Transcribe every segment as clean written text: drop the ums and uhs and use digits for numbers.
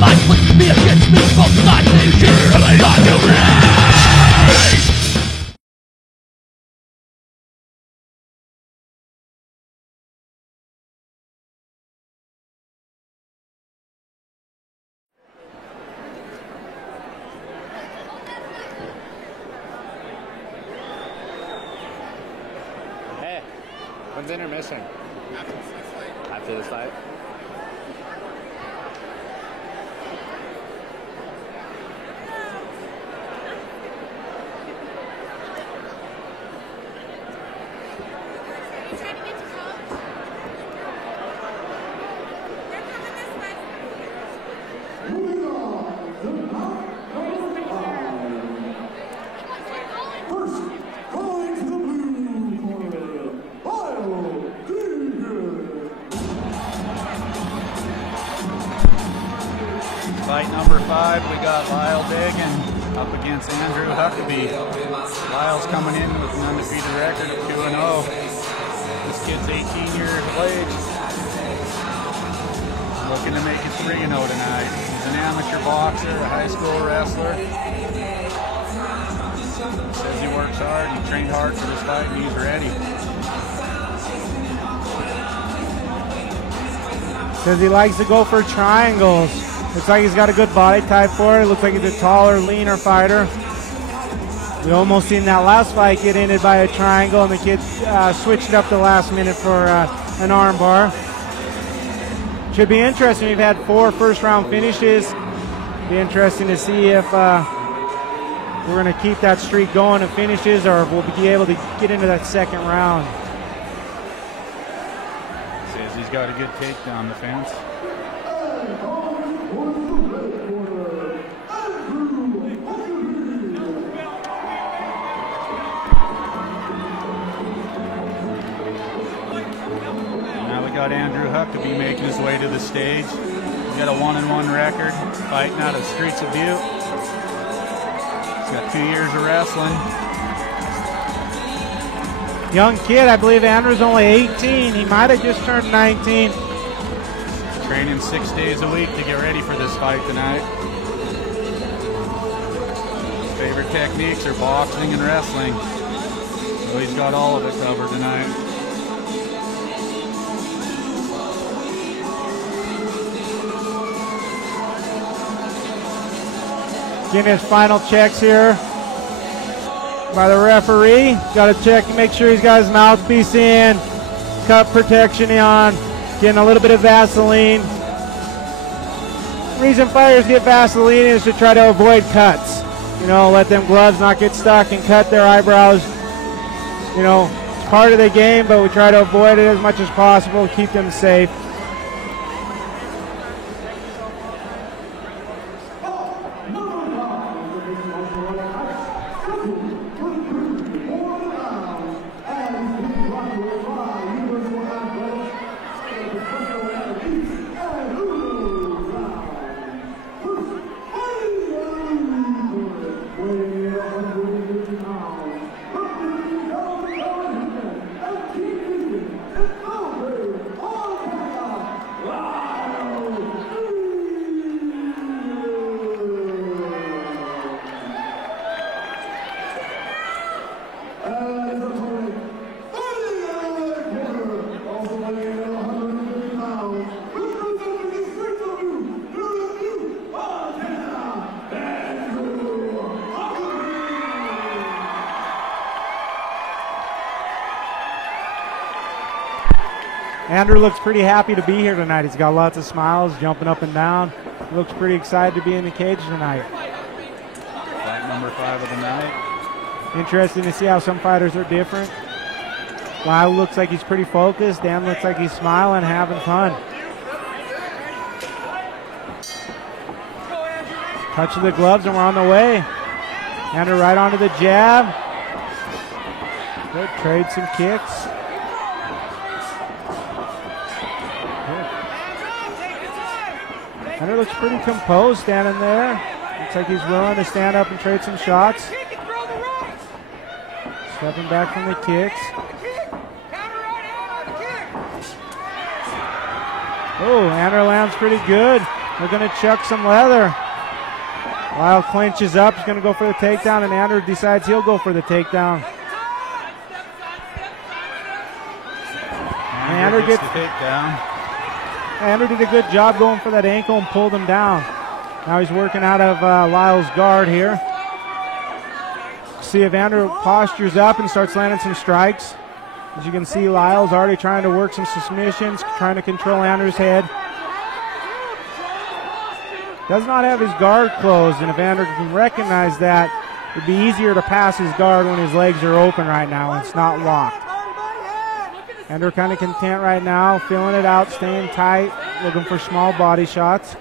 might put me against me, both sides of the year, am I not to raise? Hey, when's intermission? After this fight? Fight number 5, we got Lyle Dagan up against Andrew Huckabee. Lyle's coming in with an undefeated record of 2-0. This kid's 18 years of age. Looking to make it 3-0 tonight. He's an amateur boxer, a high school wrestler. Says he works hard, he trained hard for this fight, and he's ready. Says he likes to go for triangles. Looks like he's got a good body type for it. Looks like he's a taller, leaner fighter. We almost seen that last fight get ended by a triangle, and the kid switched it up the last minute for an arm bar. Should be interesting. We've had 4 first-round finishes. Be interesting to see if we're going to keep that streak going of finishes, or if we'll be able to get into that second round. Says he's got a good takedown defense. Got Andrew Huckabee making his way to the stage. He's got a 1-1 record, fighting out of Streets of Butte. He's got 2 years of wrestling. Young kid, I believe Andrew's only 18. He might have just turned 19. Training 6 days a week to get ready for this fight tonight. His favorite techniques are boxing and wrestling. So he's got all of it covered tonight. Getting his final checks here by the referee. Got to check, make sure he's got his mouthpiece in, cut protection on, getting a little bit of Vaseline. The reason fighters get Vaseline is to try to avoid cuts. You know, let them gloves not get stuck and cut their eyebrows. You know, it's part of the game, but we try to avoid it as much as possible, keep them safe. Andrew looks pretty happy to be here tonight. He's got lots of smiles, jumping up and down. He looks pretty excited to be in the cage tonight. Fight number 5 of the night. Interesting to see how some fighters are different. Lyle looks like he's pretty focused. Dan looks like he's smiling, having fun. Touch of the gloves and we're on the way. Andrew right onto the jab. Good, trade some kicks. Andrew looks pretty composed standing there. Looks like he's willing to stand up and trade some shots. Stepping back from the kicks. Oh, Andrew lands pretty good. They're going to chuck some leather. Lyle clinches up. He's going to go for the takedown, and Andrew decides he'll go for the takedown. Andrew gets the takedown. Andrew did a good job going for that ankle and pulled him down. Now he's working out of Lyle's guard here. See if Andrew postures up and starts landing some strikes. As you can see, Lyle's already trying to work some submissions, trying to control Andrew's head. Does not have his guard closed, and if Andrew can recognize that, it'd be easier to pass his guard when his legs are open right now and it's not locked. Andrew kind of content right now, feeling it out, staying tight, looking for small body shots.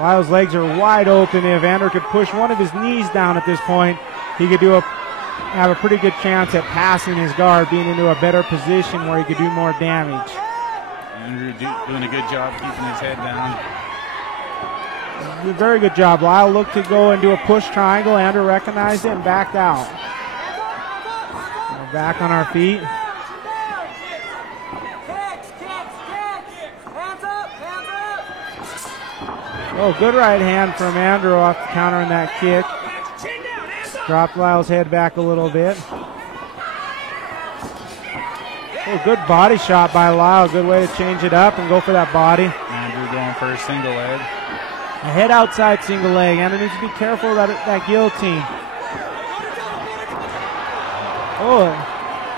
Lyle's legs are wide open. If Andrew could push one of his knees down at this point, he could have a pretty good chance at passing his guard, being into a better position where he could do more damage. Andrew doing a good job keeping his head down. Very good job. Lyle looked to go and do a push triangle. Andrew recognized it and backed out. We're back on our feet. Oh, good right hand from Andrew off the counter in that kick. Dropped Lyle's head back a little bit. Oh, good body shot by Lyle. Good way to change it up and go for that body. Andrew going for a single leg. A head outside single leg. Andrew needs to be careful about that guillotine. Oh,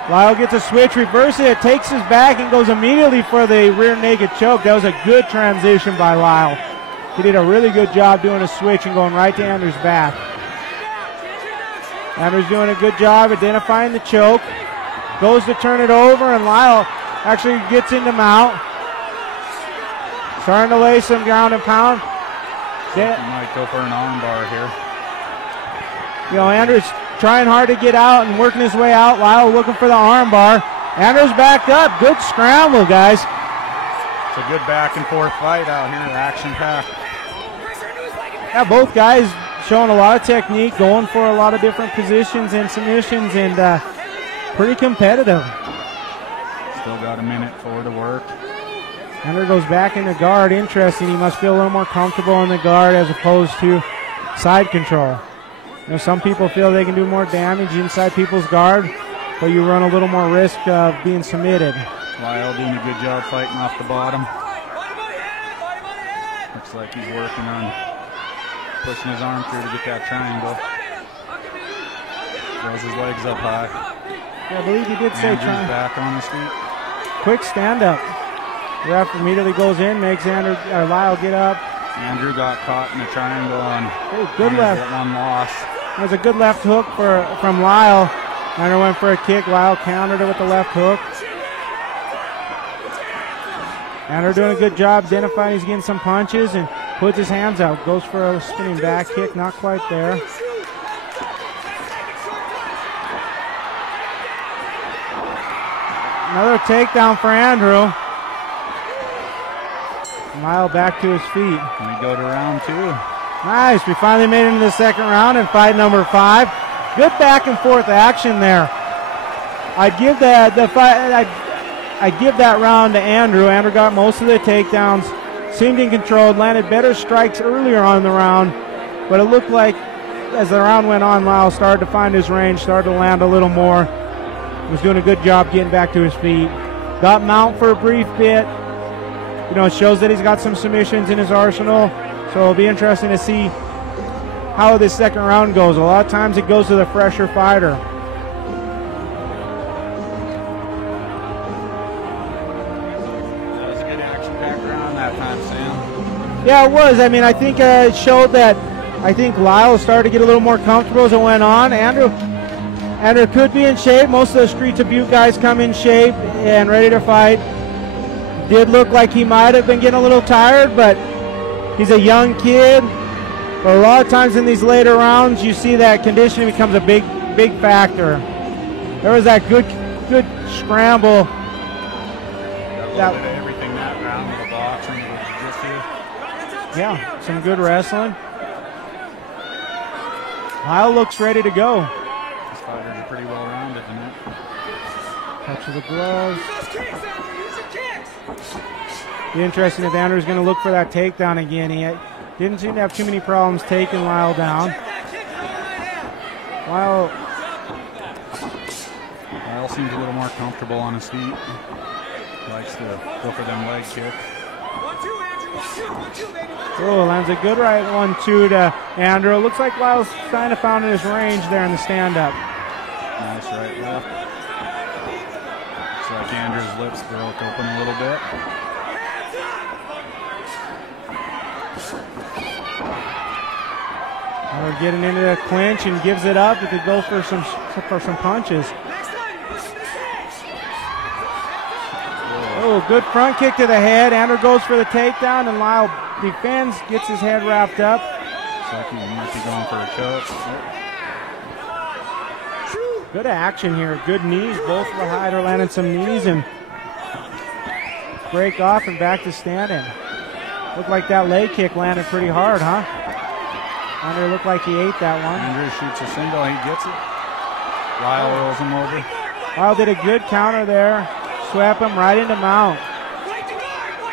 Lyle gets a switch, reverses it, takes his back and goes immediately for the rear naked choke. That was a good transition by Lyle. He did a really good job doing a switch and going right to Andrew's back. Andrew's doing a good job identifying the choke. Goes to turn it over, and Lyle actually gets into mount. Starting to lay some ground and pound. He might go for an arm bar here. You know, Andrew's trying hard to get out and working his way out. Lyle looking for the arm bar. Andrew's backed up. Good scramble, guys. It's a good back and forth fight out here, action-packed. Yeah, both guys showing a lot of technique, going for a lot of different positions and submissions, and pretty competitive. Still got a minute for to work. Andrew goes back into guard. Interesting. He must feel a little more comfortable in the guard as opposed to side control. You know, some people feel they can do more damage inside people's guard, but you run a little more risk of being submitted. Lyle doing a good job fighting off the bottom. Looks like he's working on pushing his arm through to get that triangle. Throws his legs up high. Yeah, I believe he did say Andrew's back on his feet. Quick stand up. The ref immediately goes in, makes Lyle get up. Andrew got caught in a triangle on good left. One loss. There's a good left hook from Lyle. Andrew went for a kick. Lyle countered it with the left hook. Andrew doing a good job identifying. He's getting some punches and puts his hands out. Goes for a spinning back kick. Not quite there. Another takedown for Andrew. Lyle back to his feet. We go to round two. Nice. We finally made it into the second round in fight number 5. Good back and forth action there. I'd give that round to Andrew. Andrew got most of the takedowns, seemed in control, landed better strikes earlier on in the round, but it looked like as the round went on, Lyle started to find his range, started to land a little more. He was doing a good job getting back to his feet. Got mount for a brief bit. You know, it shows that he's got some submissions in his arsenal, so it'll be interesting to see how this second round goes. A lot of times it goes to the fresher fighter. That was a good action-packed round that time, Sam. Yeah, it was. I mean, I think it showed that Lyle started to get a little more comfortable as it went on. Andrew could be in shape. Most of the Streets of Butte guys come in shape and ready to fight. Did look like he might have been getting a little tired, but he's a young kid. But a lot of times in these later rounds, you see that conditioning becomes a big factor. There was that good scramble. Got a little bit of everything that round with the boxing, with jiu-jitsu. Yeah, some good wrestling. Lyle looks ready to go. This fighter's pretty well rounded tonight. Touch of the gloves. Be interesting if Andrew's going to look for that takedown again. He didn't seem to have too many problems taking Lyle down. Lyle seems a little more comfortable on his feet. Likes to go for them leg kicks. Oh, lands a good right 1-2 to Andrew. Looks like Lyle's kind of found his range there in the stand-up. Nice right left. Looks like Andrew's lips broke open a little bit. We're getting into the clinch and gives it up. He could go for some punches. Oh, good front kick to the head. Andrew goes for the takedown, and Lyle defends, gets his head wrapped up. Looks like he might be going for a choke. Good action here. Good knees. Both of the Hyder landed some knees and break off and back to standing. Looked like that leg kick landed pretty hard, huh? Andrew looked like he ate that one. Andrew shoots a single. He gets it. Lyle rolls him over. Lyle did a good counter there. Swept him right into mount.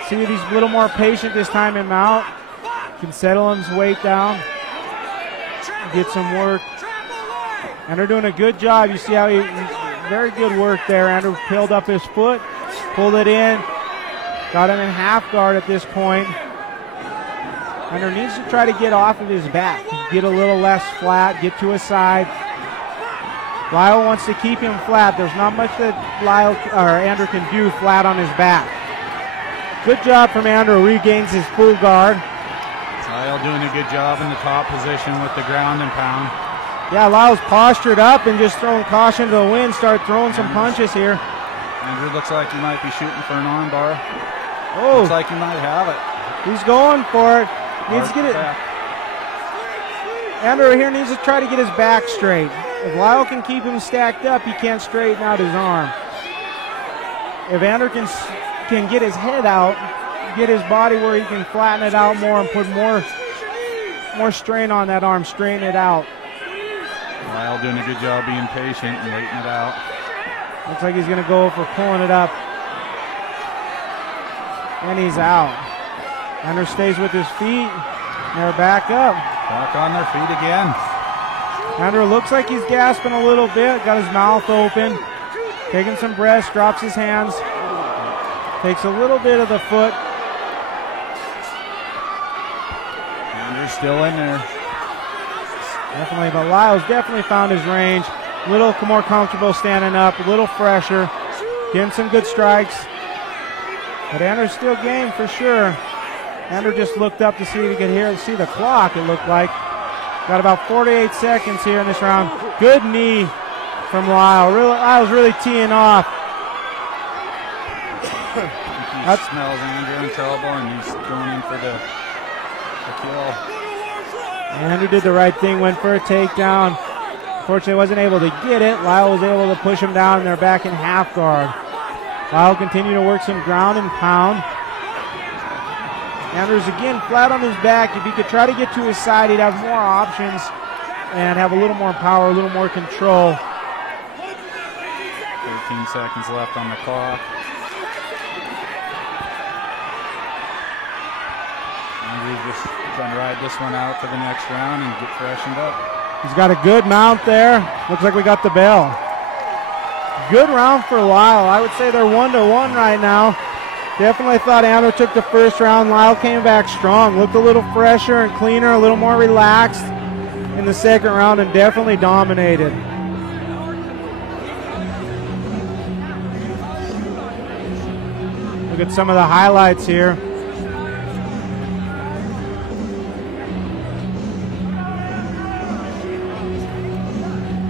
See if he's a little more patient this time in mount. Can settle his weight down. Get some work. Andrew doing a good job. You see how very good work there. Andrew peeled up his foot, pulled it in, got him in half guard at this point. Andrew needs to try to get off of his back, get a little less flat, get to his side. Lyle wants to keep him flat. There's not much that Andrew can do flat on his back. Good job from Andrew. Regains his full guard. Lyle doing a good job in the top position with the ground and pound. Yeah, Lyle's postured up and just throwing caution to the wind. Start throwing some punches here. Andrew looks like he might be shooting for an arm bar. Oh, looks like he might have it. He's going for it. Needs to get it. Andrew here needs to try to get his back straight. If Lyle can keep him stacked up, he can't straighten out his arm. If Andrew can get his head out, get his body where he can flatten it out more and put more strain on that arm, straighten it out. Lyle doing a good job being patient and waiting it out. Looks like he's going to go for pulling it up. And he's out. Andrew stays with his feet. They're back up. Back on their feet again. Andrew looks like he's gasping a little bit. Got his mouth open. Taking some breaths. Drops his hands. Takes a little bit of the foot. Andrew's still in there. Definitely, but Lyle's definitely found his range. A little more comfortable standing up. A little fresher. Getting some good strikes. But Andrew's still game for sure. Andrew just looked up to see if he could see the clock, it looked like. Got about 48 seconds here in this round. Good knee from Lyle. Lyle's really teeing off. He smells Andrew in trouble, and he's going in for the kill. Andrew did the right thing, went for a takedown. Unfortunately, wasn't able to get it. Lyle was able to push him down, and they're back in half guard. Lyle continued to work some ground and pound. Andrew's again flat on his back. If he could try to get to his side, he'd have more options and have a little more power, a little more control. 13 seconds left on the clock. Andrew's just trying to ride this one out for the next round and get freshened up. He's got a good mount there. Looks like we got the bell. Good round for Lyle. I would say they're 1-1 right now. Definitely thought Andrew took the first round. Lyle came back strong. Looked a little fresher and cleaner, a little more relaxed in the second round, and definitely dominated. Look at some of the highlights here.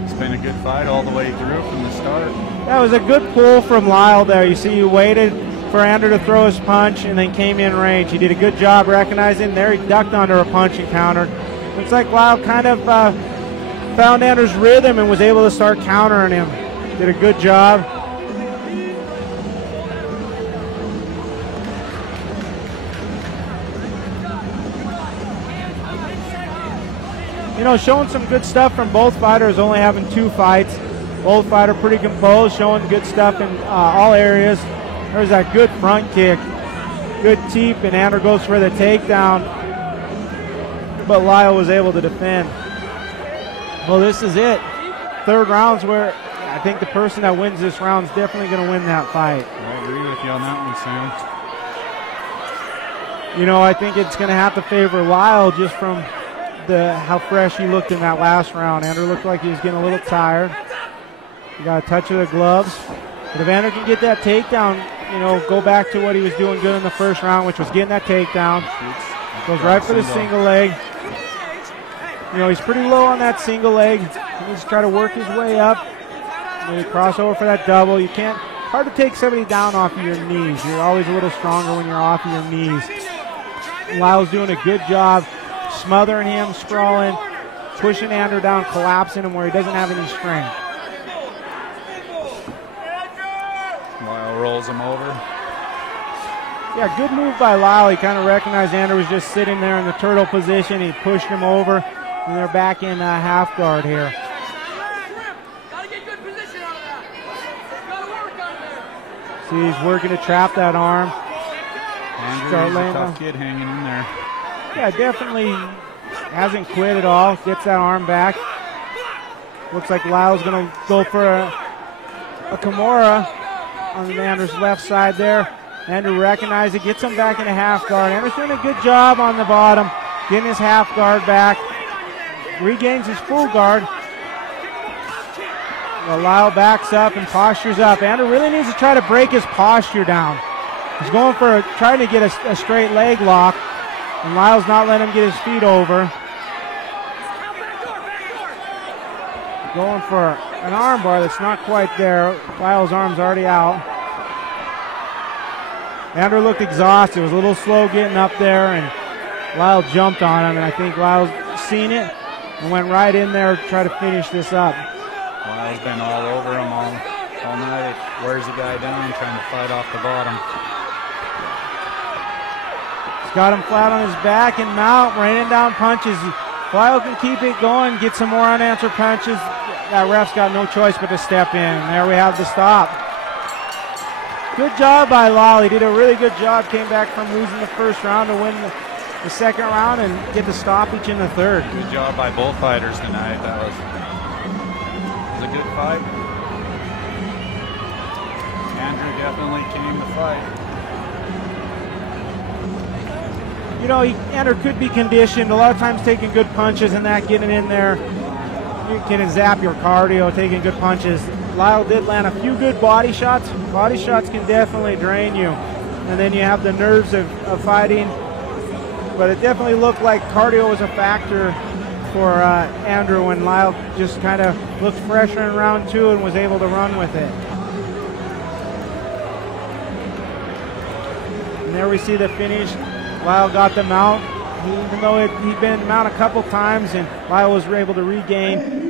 It's been a good fight all the way through from the start. That was a good pull from Lyle there. You see, he waited for Andrew to throw his punch and then came in range. He did a good job recognizing there. He ducked under a punch and countered. Looks like Lyle kind of found Andrew's rhythm and was able to start countering him. Did a good job. You know, showing some good stuff from both fighters, only having 2 fights. Both fighters pretty composed, showing good stuff in all areas. There's that good front kick. good teep, and Andrew goes for the takedown, but Lyle was able to defend. Well, this is it. Third round's where I think the person that wins this round is definitely going to win that fight. I agree with you on that one, Sam. You know, I think it's going to have to favor Lyle just from how fresh he looked in that last round. Andrew looked like he was getting a little tired. He got a touch of the gloves. But if Andrew can get that takedown, you know, go back to what he was doing good in the first round, which was getting that takedown. Goes right for the single leg. You know, he's pretty low on that single leg. He needs to try to work his way up. Maybe cross over for that double. You can't, hard to take somebody down off of your knees. You're always a little stronger when you're off of your knees. Lyle's doing a good job smothering him, sprawling, pushing Andrew down, collapsing him where he doesn't have any strength. Lyle rolls him over. Yeah, good move by Lyle. He kind of recognized Andrew was just sitting there in the turtle position. He pushed him over, and they're back in half guard here. See, he's working to trap that arm. Andrew's a tough kid hanging in there. Yeah, definitely hasn't quit at all. Gets that arm back. Looks like Lyle's going to go for a Kimura on Andrew's left side there. Andrew recognizes it, gets him back in a half guard. Andrew's doing a good job on the bottom, getting his half guard back. Regains his full guard. Well, Lyle backs up and postures up. Andrew really needs to try to break his posture down. He's going for trying to get a straight leg lock, and Lyle's not letting him get his feet over. Going for an arm bar that's not quite there. Lyle's arm's already out. Andrew looked exhausted. Was a little slow getting up there, and Lyle jumped on him, and I think Lyle's seen it and went right in there to try to finish this up. Lyle's been all over him all night. Wears the guy down, trying to fight off the bottom. He's got him flat on his back and mount, raining down punches. Lyle can keep it going, get some more unanswered punches. That ref's got no choice but to step in. And there we have the stop. Good job by Lyle. He did a really good job. Came back from losing the first round to win the second round and get the stoppage in the third. Good job by both fighters tonight. That was a good fight. Andrew definitely came to fight. You know, Andrew could be conditioned. A lot of times taking good punches and that, getting in there, you can zap your cardio, taking good punches. Lyle did land a few good body shots. Body shots can definitely drain you. And then you have the nerves of fighting. But it definitely looked like cardio was a factor for Andrew, and Lyle just kind of looked fresher in round two and was able to run with it. And there we see the finish. Lyle got the mount. Even though he'd been mount a couple times, and Lyle was able to regain